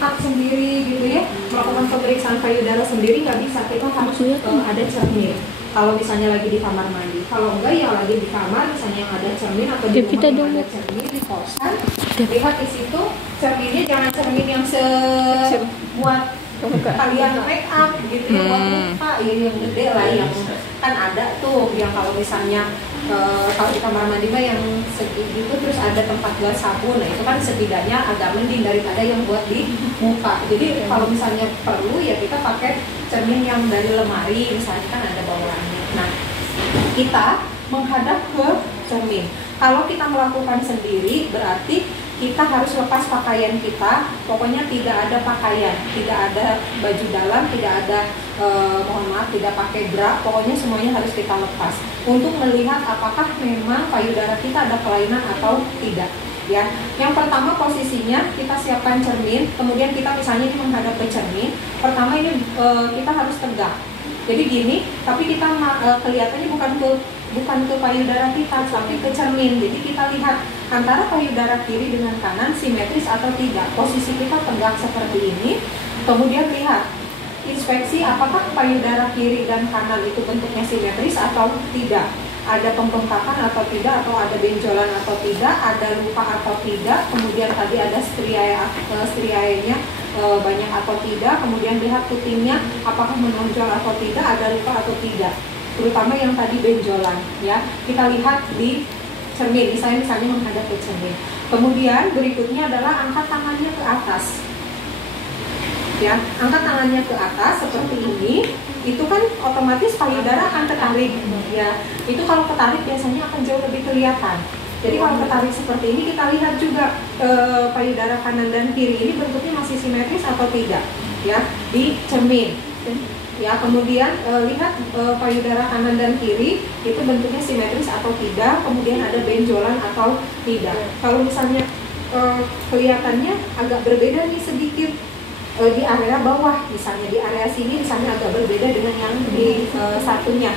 angkat sendiri gitu ya, melakukan pemeriksaan payudara sendiri nggak bisa, kita harus ada cermin. Kalau misalnya lagi di kamar mandi, kalau enggak ya lagi di kamar, misalnya yang ada cermin atau di rumah yang ada cermin di kosan, lihat di situ cerminnya jangan cermin yang buat kalian make up gitu ya, buat muka yang gede lah, yang kan ada tuh yang kalau misalnya kalau di kamar mandi mah yang segi gitu terus ada tempat buat sabun, nah itu kan setidaknya agak mending daripada yang buat di muka. Jadi kalau misalnya perlu ya kita pakai cermin yang dari lemari, misalnya kan ada bawaannya. Nah, kita menghadap ke cermin. Kalau kita melakukan sendiri berarti kita harus lepas pakaian kita, pokoknya tidak ada pakaian, tidak ada baju dalam, tidak ada mohon maaf, tidak pakai bra, pokoknya semuanya harus kita lepas untuk melihat apakah memang payudara kita ada kelainan atau tidak. Ya, yang pertama posisinya kita siapkan cermin, kemudian kita misalnya ini menghadap ke cermin. Pertama ini kita harus tegak. Jadi gini, tapi kita kelihatannya bukan ke payudara kita, tapi ke cermin. Jadi kita lihat antara payudara kiri dengan kanan simetris atau tidak. Posisi kita tegak seperti ini. Kemudian lihat, inspeksi apakah payudara kiri dan kanan itu bentuknya simetris atau tidak. Ada pembengkakan atau tidak, atau ada benjolan atau tidak, ada luka atau tidak, kemudian tadi ada strianya banyak atau tidak, kemudian lihat putingnya apakah menonjol atau tidak, ada luka atau tidak, terutama yang tadi benjolan ya, kita lihat di cermin, misalnya menghadap ke cermin. Kemudian berikutnya adalah angkat tangannya ke atas ya, angkat tangannya ke atas seperti ini. Itu kan otomatis payudara akan ketarik ya. Itu kalau ketarik biasanya akan jauh lebih kelihatan. Jadi kalau ketarik seperti ini kita lihat juga payudara kanan dan kiri ini bentuknya masih simetris atau tidak ya di cermin. Ya, kemudian lihat payudara kanan dan kiri itu bentuknya simetris atau tidak, kemudian ada benjolan atau tidak. Kalau misalnya kelihatannya agak berbeda nih sedikit di area bawah, misalnya di area sini misalnya agak berbeda dengan yang di satunya.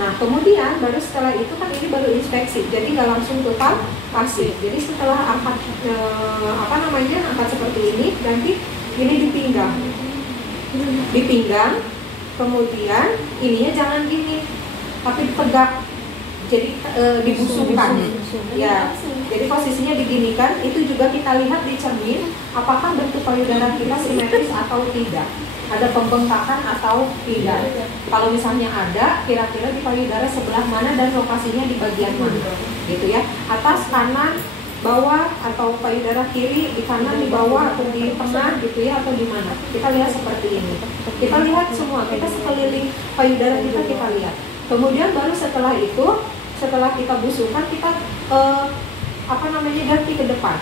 Nah, kemudian baru setelah itu kan ini baru inspeksi, jadi nggak langsung total palpasi. Jadi setelah angkat angkat seperti ini, nanti ini dipinggang, kemudian ininya jangan gini, tapi tegak. Jadi dibusungkan ya, jadi posisinya diginikan. Itu juga kita lihat di cermin apakah bentuk payudara kita simetris atau tidak, ada pembengkakan atau tidak. Kalau misalnya ada, kira-kira di payudara sebelah mana dan lokasinya di bagian mana gitu ya, atas, kanan, bawah, atau payudara kiri, di kanan, di bawah, atau di tengah gitu ya, atau di mana. Kita lihat seperti ini, kita lihat semua, kita sekeliling payudara kita lihat. Kemudian baru setelah itu, setelah kita busungkan, kita ganti ke depan.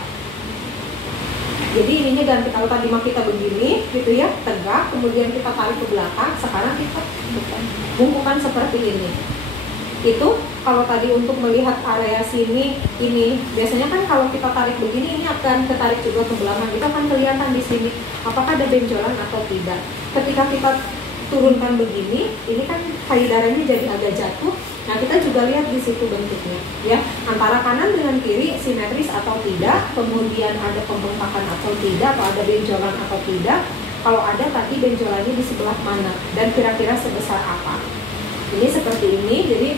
Jadi ininya ganti, kalau tadi mah kita begini gitu ya, tegak, kemudian kita tarik ke belakang, sekarang kita bungkukan seperti ini. Itu kalau tadi untuk melihat area sini, ini biasanya kan kalau kita tarik begini, ini akan ketarik juga ke belakang, itu akan kelihatan di sini apakah ada benjolan atau tidak. Ketika kita turunkan begini, ini kan payudaranya jadi agak jatuh. Nah, kita juga lihat di situ bentuknya ya, antara kanan dengan kiri simetris atau tidak, kemudian ada pembengkakan atau tidak, atau ada benjolan atau tidak. Kalau ada, tadi benjolannya di sebelah mana dan kira-kira sebesar apa. Ini seperti ini. Jadi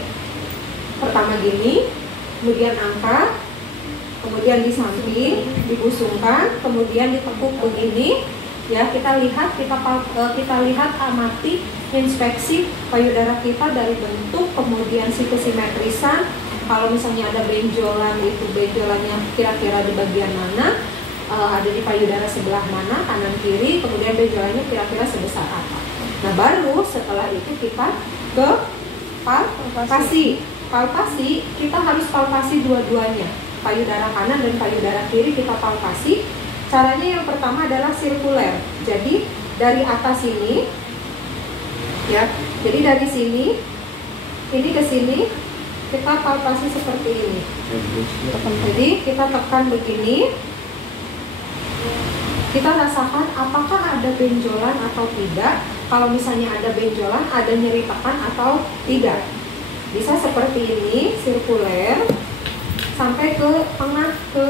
pertama gini, kemudian angkat, kemudian di samping dibusungkan, kemudian ditekuk begini. Ya, kita lihat, amati, inspeksi payudara kita dari bentuk, kemudian si kesimetrisan. Kalau misalnya ada benjolan, itu benjolannya kira-kira di bagian mana, ada di payudara sebelah mana, kanan kiri, kemudian benjolannya kira-kira sebesar apa. Nah, baru setelah itu kita ke palpasi. Palpasi, kita harus palpasi dua-duanya, payudara kanan dan payudara kiri kita palpasi. Caranya yang pertama adalah sirkuler. Jadi dari atas ini ya, jadi dari sini ini ke sini kita palpasi seperti ini. Jadi kita tekan begini, kita rasakan apakah ada benjolan atau tidak. Kalau misalnya ada benjolan, ada nyeri tekan atau tidak. Bisa seperti ini, sirkuler sampai ke tengah, ke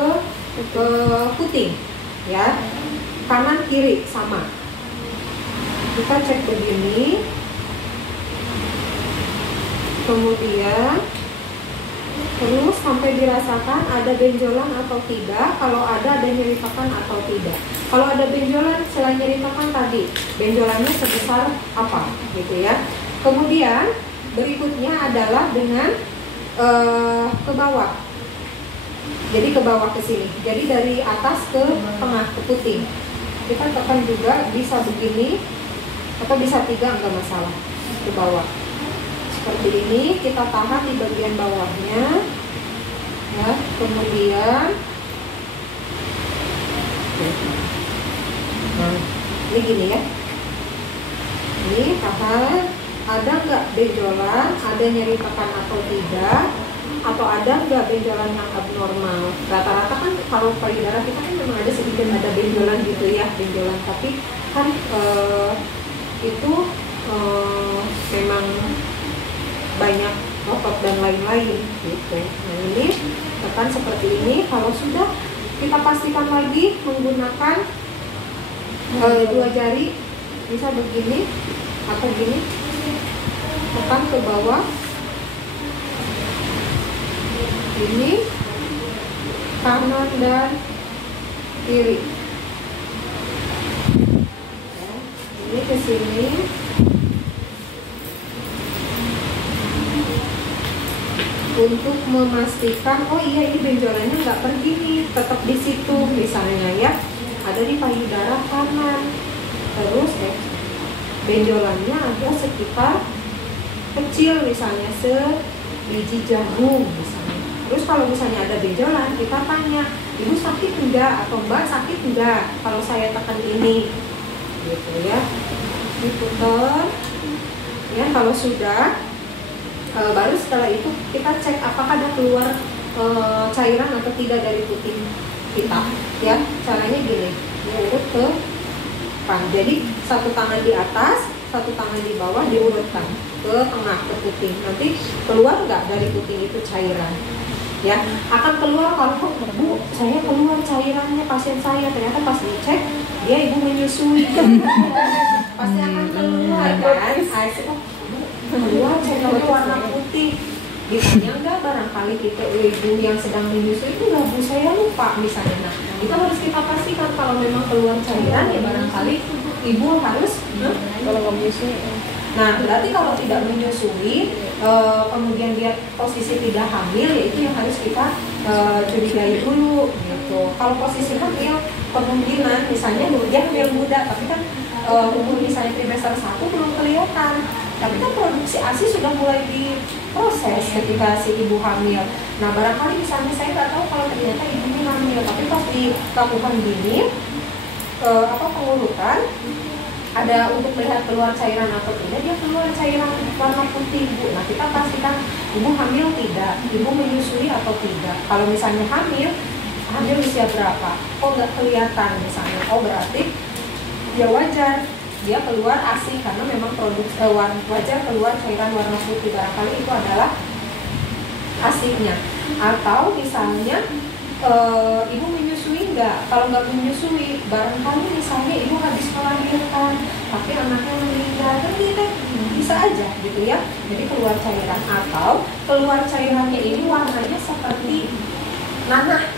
puting ya. kanan kiri sama. Kita cek begini, kemudian terus sampai dirasakan ada benjolan atau tidak. Kalau ada nyeritakan atau tidak. Kalau ada benjolan, selain nyeritakan tadi, benjolannya sebesar apa, gitu ya. Kemudian berikutnya adalah dengan ke bawah. Jadi ke bawah ke sini. Jadi dari atas ke tengah ke puting. Kita tekan juga bisa begini atau bisa 3, enggak masalah. Ke bawah. Seperti ini, kita tahan di bagian bawahnya. Ya, kemudian nah, ini gini ya. Ini tahan. Ada nggak benjolan? Ada nyeri tekan atau tidak? Atau ada nggak benjolan yang abnormal? Rata-rata kan kalau payudara kita kan memang ada sedikit ada benjolan gitu ya, benjolan. Tapi kan itu memang banyak otot dan lain-lain gitu. Nah ini tekan seperti ini. Kalau sudah, kita pastikan lagi menggunakan 2 jari, bisa begini atau gini, tekan ke bawah ini, kanan dan kiri ya, ini ke sini. Untuk memastikan, oh iya ini benjolannya nggak pergi nih, tetap di situ. Misalnya ya, ada di payudara kanan, terus benjolannya ada sekitar kecil, misalnya sebiji jagung misalnya. Terus kalau misalnya ada benjolan, kita tanya, ibu sakit enggak atau mbak sakit enggak kalau saya tekan ini, gitu ya. Diputar, ya. Kalau sudah, baru setelah itu kita cek apakah ada keluar cairan atau tidak dari puting kita, ya. Caranya gini, diurut ke depan. Jadi satu tangan di atas, satu tangan di bawah, diurutkan ke tengah, ke puting. Nanti keluar nggak dari puting itu cairan, ya. Akan keluar kalau bu, saya keluar cairannya pasien saya, ternyata pas dicek dia ibu menyusui. Pasti akan keluar kan, keluar cairannya warna putih. Ditanya enggak, barangkali kita ibu yang sedang menyusui itu enggak bu, saya lupa misalnya. Nah, itu harus kita pastikan kalau memang keluar cairan, ya barangkali ibu harus kalau nggak menyusui. Nah, berarti kalau tidak menyusui, kemudian dia posisi tidak hamil, ya itu yang harus kita curigai dulu gitu. Kalau posisi hamil, kemungkinan misalnya dia hamil muda, tapi kan umur misalnya trimester 1 belum kelihatan, tapi kan produksi ASI sudah mulai diproses ketika si ibu hamil. Nah, barangkali misalnya saya nggak tahu kalau ternyata ibunya hamil, tapi pas dilakukan gini pengurutan, ada untuk melihat keluar cairan atau tidak, dia keluar cairan warna putih bu. Nah, kita pastikan ibu hamil tidak, ibu menyusui atau tidak. Kalau misalnya hamil usia berapa? Oh nggak kelihatan misalnya, oh berarti ya wajar dia keluar ASI karena memang produksi wajar keluar cairan warna putih, barangkali itu adalah ASI-nya. Atau misalnya ibu menyusui enggak? Kalau nggak menyusui, barangkali misalnya ibu habis melahirkan tapi anaknya meninggal, kan kita bisa aja gitu ya. Jadi keluar cairan, atau keluar cairannya ini warnanya seperti nanah,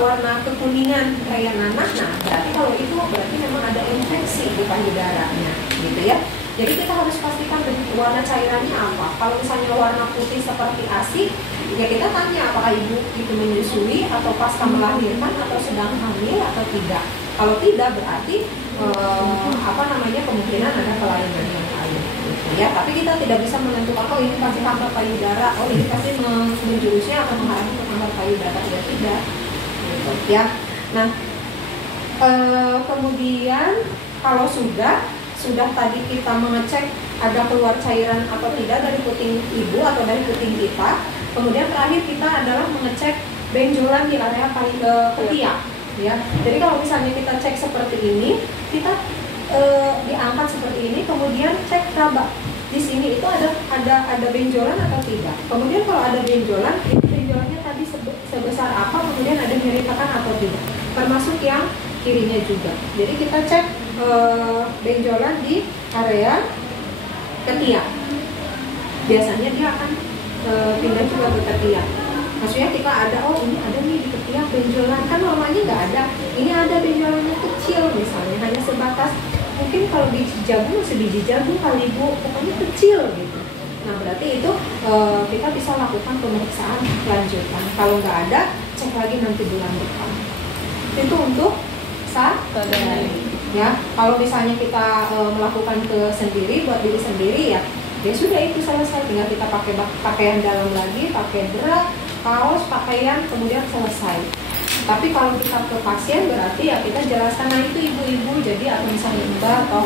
warna kekuningan kayak nanah. Nah, berarti kalau itu berarti memang ada infeksi di payudaranya gitu ya. Jadi kita harus pastikan warna cairannya apa. Kalau misalnya warna putih seperti ASI, ya kita tanya apakah ibu itu menyusui atau pasca melahirkan atau sedang hamil atau tidak. Kalau tidak, berarti kemungkinan ada kelainan yang lain gitu ya. Tapi kita tidak bisa menentukan oh ini pasti kanker payudara, oh ini pasti menjurusnya akan mengarah ke kanker payudara, tidak gitu ya. Nah, kemudian kalau sudah tadi kita mengecek ada keluar cairan atau tidak dari puting ibu atau dari puting kita, kemudian terakhir kita adalah mengecek benjolan di area ketiak ya. Jadi kalau misalnya kita cek seperti ini, kita diangkat seperti ini, kemudian cek raba di sini itu ada benjolan atau tidak. Kemudian kalau ada benjolan, itu benjolannya tadi tadi sebesar apa, kemudian ada nyeri tekan atau tidak, termasuk yang kirinya juga. Jadi kita cek benjolan di area ketiak. Biasanya dia akan pindah juga ke ketiak. Maksudnya ketika ada, oh ini ada nih di ketiak benjolan, kan normalnya nggak ada. Ini ada benjolannya kecil misalnya, hanya sebatas mungkin kalau biji jagung masih biji jagung kali Bu, pokoknya kecil gitu. Nah berarti itu kita bisa lakukan pemeriksaan lanjutan. Kalau nggak ada, cek lagi nanti bulan depan. Itu untuk ya. Kalau misalnya kita melakukan ke sendiri, buat diri sendiri ya sudah itu selesai. Tinggal kita pakai pakaian dalam lagi, pakai bra, kaos, pakaian, kemudian selesai. Tapi kalau kita ke pasien berarti ya kita jelaskan, nah itu ibu-ibu, jadi atau misalnya mbak atau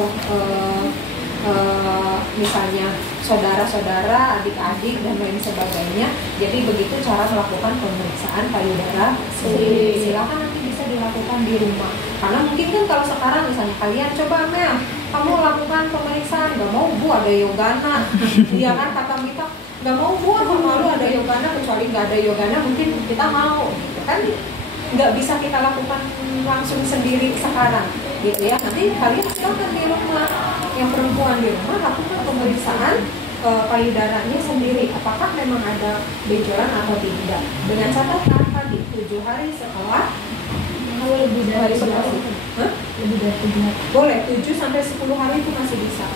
misalnya saudara-saudara, adik-adik dan lain sebagainya. Jadi begitu cara melakukan pemeriksaan payudara sendiri. Silakan nanti bisa dilakukan di rumah. Karena mungkin kan kalau sekarang misalnya kalian coba Mel, kamu lakukan pemeriksaan, nggak mau Bu ada yogana, iya kan kata Mita, nggak mau Bu, aku malu ada yogana, kecuali nggak ada yogana mungkin kita mau, gitu kan? Nggak bisa kita lakukan langsung sendiri sekarang, gitu ya. Nanti kalian silakan di rumah, yang perempuan di rumah lakukan pemeriksaan payudaranya sendiri, apakah memang ada benjolan atau tidak, dengan catatan tadi 7 hari setelah. Kalau lebih dari 10 hari, lebih dari 7 hari, boleh 7 sampai 10 hari itu masih bisa.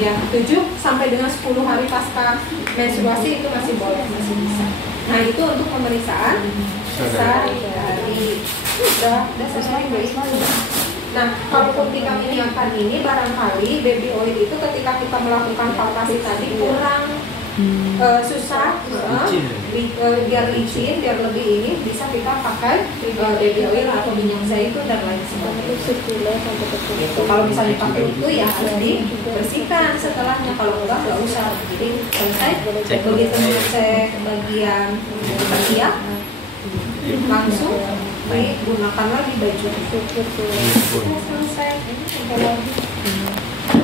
Ya, 7 sampai dengan 10 hari pasca menstruasi itu masih boleh, masih bisa. Nah itu untuk pemeriksaan sehari-hari. Udah selesai guys. Nah kalau ketika menyiapkan ini, barangkali baby oil itu ketika kita melakukan palpasi tadi kurang susah, biar licin, biar lebih ini, bisa kita pakai baby oil atau minyak zaitun dan lain sebagainya. Kalau misalnya pakai itu ya harus dibersihkan setelahnya, kalau enggak nggak usah. Jadi selesai, begitu ngecek bagian ketiak, langsung gunakan lagi baju. Selesai.